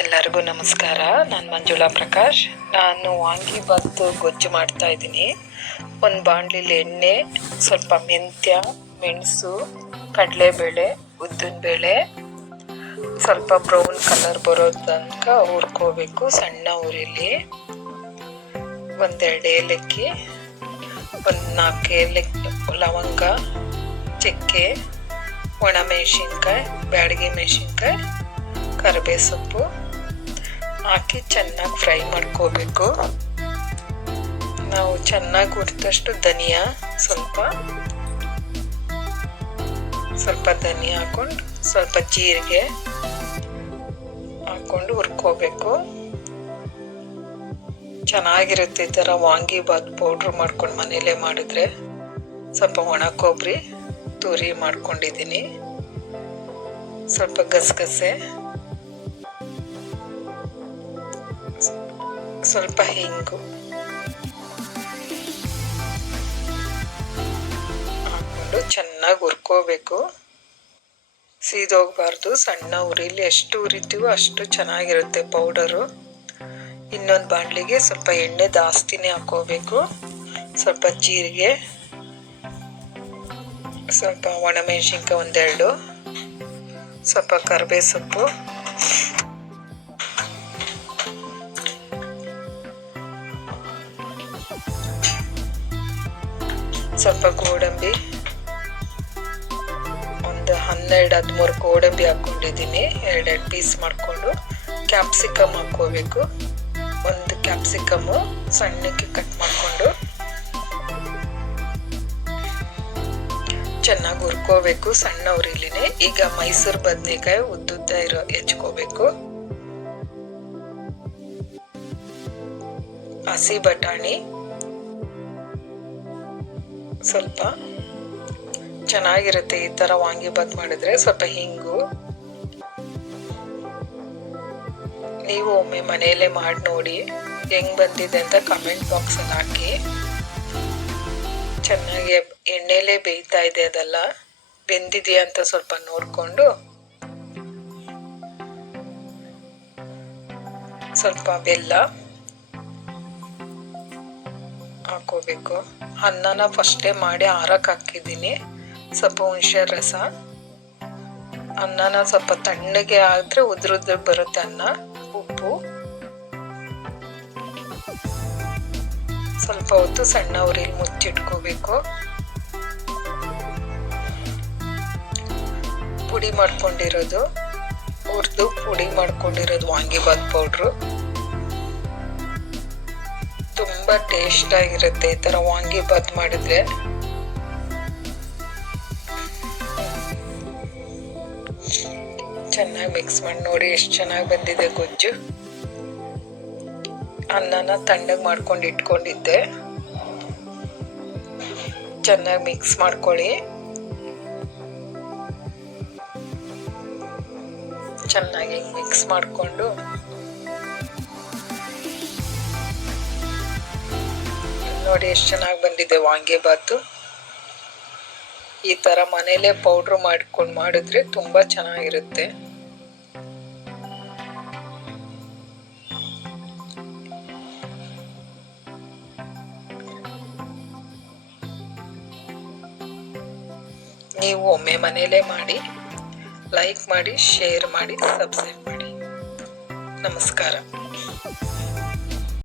ಎಲ್ಲರಿಗೂ ನಮಸ್ಕಾರ. ನಾನು ಮಂಜುಳಾ ಪ್ರಕಾಶ್. ನಾನು ವಾಂಗಿಬಾತು ಗೊಜ್ಜು ಮಾಡ್ತಾ ಇದ್ದೀನಿ. ಒಂದು ಬಾಣಲಿಲಿ ಎಣ್ಣೆ, ಸ್ವಲ್ಪ ಮೆಂತ್ಯ, ಮೆಣಸು, ಕಡಲೆಬೇಳೆ, ಉದ್ದಿನಬೇಳೆ ಸ್ವಲ್ಪ ಬ್ರೌನ್ ಕಲರ್ ಬರೋ ತನಕ ಹುರ್ಕೋಬೇಕು. ಸಣ್ಣ ಉರಿಲಿ ಒಂದೆರಡು ಏಲಕ್ಕಿ, ಒಂದು 4 ಏಲಕ್ಕಿ, ಲವಂಗ, ಚಕ್ಕೆ, ಒಣಮೆಣಸಿನ್ಕಾಯಿ, ಬ್ಯಾಡಗಿ ಮೆಣಸಿನ್ಕಾಯಿ, ಕರಿಬೇವು ಸೊಪ್ಪು ಹಾಕಿ ಚೆನ್ನಾಗಿ ಫ್ರೈ ಮಾಡ್ಕೋಬೇಕು. ನಾವು ಚೆನ್ನಾಗಿ ಹುರಿದಷ್ಟು ಧನಿಯಾ, ಸ್ವಲ್ಪ ಧನಿಯಾ ಹಾಕೊಂಡು ಸ್ವಲ್ಪ ಜೀರಿಗೆ ಹಾಕೊಂಡು ಹುರ್ಕೋಬೇಕು. ಚೆನ್ನಾಗಿರುತ್ತೆ ಈ ಥರ ವಾಂಗಿಬಾತ್ ಪೌಡ್ರ್ ಮಾಡ್ಕೊಂಡು ಮನೇಲೇ ಮಾಡಿದ್ರೆ. ಸ್ವಲ್ಪ ಒಣ ಕೊಬ್ಬರಿ ತುರಿ ಮಾಡ್ಕೊಂಡಿದ್ದೀನಿ, ಸ್ವಲ್ಪ ಗಸಗಸೆ, ಸ್ವಲ್ಪ ಹಿಂಗು ಹಾಕೊಂಡು ಚೆನ್ನಾಗಿ ಹುರ್ಕೋಬೇಕು. ಸೀದೋಗಬಾರ್ದು. ಸಣ್ಣ ಉರಿಲಿ ಎಷ್ಟು ಉರಿತೀವೋ ಅಷ್ಟು ಚೆನ್ನಾಗಿರುತ್ತೆ ಪೌಡರು. ಇನ್ನೊಂದು ಬಾಣಲಿಗೆ ಸ್ವಲ್ಪ ಎಣ್ಣೆ ಜಾಸ್ತಿನೇ ಹಾಕೋಬೇಕು. ಸ್ವಲ್ಪ ಜೀರಿಗೆ, ಸ್ವಲ್ಪ ಒಣಮೆಣಸಿನ್ಕಾಯಿ ಒಂದೆರಡು, ಸ್ವಲ್ಪ ಕರಿಬೇವು ಸೊಪ್ಪು, ಸ್ವಲ್ಪ ಗೋಡಂಬಿ, ಒಂದು 12-13 ಗೋಡಂಬಿ ಹಾಕ್ಕೊಂಡಿದ್ದೀನಿ. 2 ಪೀಸ್ ಮಾಡಿಕೊಂಡು ಕ್ಯಾಪ್ಸಿಕಮ್ ಹಾಕ್ಕೋಬೇಕು. ಒಂದು ಕ್ಯಾಪ್ಸಿಕಮ್ಮು ಸಣ್ಣಕ್ಕೆ ಕಟ್ ಮಾಡಿಕೊಂಡು ಚೆನ್ನಾಗಿ ಹುರ್ಕೋಬೇಕು ಸಣ್ಣ ಉರಿಲಿನೇ. ಈಗ ಮೈಸೂರು ಬದನೆಕಾಯಿ ಉದ್ದುದ್ದ ಹೆಚ್ಕೋಬೇಕು. ಹಸಿ ಬಟಾಣಿ ಸ್ವಲ್ಪ ಚೆನ್ನಾಗಿರುತ್ತೆ ಈ ಥರ ವಾಂಗಿಬಾತ್ ಮಾಡಿದ್ರೆ. ಸ್ವಲ್ಪ ಹಿಂಗು. ನೀವು ಒಮ್ಮೆ ಮನೆಯಲ್ಲೇ ಮಾಡಿ ನೋಡಿ ಹೆಂಗ್ ಬಂದಿದೆ ಅಂತ ಕಮೆಂಟ್ ಬಾಕ್ಸಲ್ಲಿ ಹಾಕಿ. ಚೆನ್ನಾಗಿ ಎಣ್ಣೆಲೇ ಬೇಯ್ತಾ ಇದೆ, ಅದೆಲ್ಲ ಬೆಂದಿದೆಯಾ ಅಂತ ಸ್ವಲ್ಪ ನೋಡಿಕೊಂಡು ಸ್ವಲ್ಪ ಬೆಲ್ಲ ಹಾಕೋಬೇಕು. ಅನ್ನನ ಫಸ್ಟೇ ಮಾಡಿ ಆರಕ್ಕೆ ಹಾಕಿದ್ದೀನಿ. ಸ್ವಲ್ಪ ಹುಣಸೆ ರಸ, ಅನ್ನನ ಸ್ವಲ್ಪ ತಣ್ಣಗೆ ಆದರೆ ಉದುರು ಬರುತ್ತೆ ಅನ್ನ. ಉಪ್ಪು, ಸ್ವಲ್ಪ ಹೊತ್ತು ಸಣ್ಣ ಉರಿಲಿ ಮುಚ್ಚಿಟ್ಕೋಬೇಕು. ಪುಡಿ ಮಾಡ್ಕೊಂಡಿರೋದು, ಹುರಿದು ಪುಡಿ ಮಾಡ್ಕೊಂಡಿರೋದು ವಾಂಗಿಬಾತ್ ಪೌಡ್ರು. ತುಂಬ ಟೇಸ್ಟ್ ಆಗಿರುತ್ತೆ ಈ ಥರ ವಾಂಗಿಬಾತ್ ಮಾಡಿದ್ರೆ. ಚೆನ್ನಾಗಿ ಮಿಕ್ಸ್ ಮಾಡಿ ನೋಡಿ ಎಷ್ಟು ಚೆನ್ನಾಗಿ ಬಂದಿದೆ ಗೊಜ್ಜು. ಅನ್ನನ ತಣ್ಣಗೆ ಮಾಡ್ಕೊಂಡು ಇಟ್ಕೊಂಡಿದ್ದೆ. ಚೆನ್ನಾಗಿ ಮಿಕ್ಸ್ ಮಾಡ್ಕೊಳ್ಳಿ. ಚೆನ್ನಾಗಿ ಮಿಕ್ಸ್ ಮಾಡಿಕೊಂಡು ನೋಡಿ ಎಷ್ಟು ಚೆನ್ನಾಗಿ ಬಂದಿದೆ ವಾಂಗಿಬಾತು. ಈ ಥರ ಮನೇಲೇ ಪೌಡ್ರ್ ಮಾಡ್ಕೊಂಡು ಮಾಡಿದ್ರೆ ತುಂಬ ಚೆನ್ನಾಗಿರುತ್ತೆ. ನೀವು ಒಮ್ಮೆ ಮನೇಲೇ ಮಾಡಿ, ಲೈಕ್ ಮಾಡಿ, ಶೇರ್ ಮಾಡಿ, ಸಬ್ಸ್ಕ್ರೈಬ್ ಮಾಡಿ. ನಮಸ್ಕಾರ.